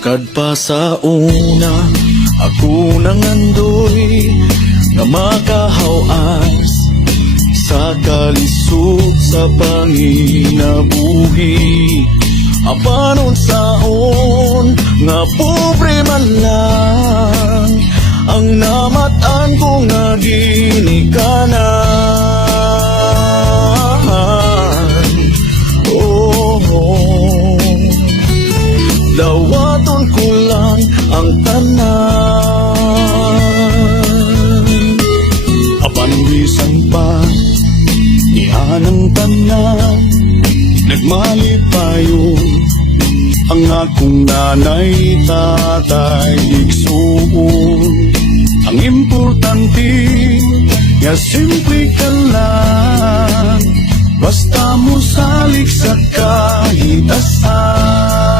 Kadpa sa una, ako nangandoy nga makahawas sa kalisod sa panginabuhi. Apanon saon nga pobre man lang ang namatan ko nga ginikanan. Dawaton ko lang ang tanan. Apan bisan pa iyan ang tanan, nagmalipayon ang akong nanay, tatay, igsuon. Ang importante nga simple ka lang, basta mo salik sa kahit asan.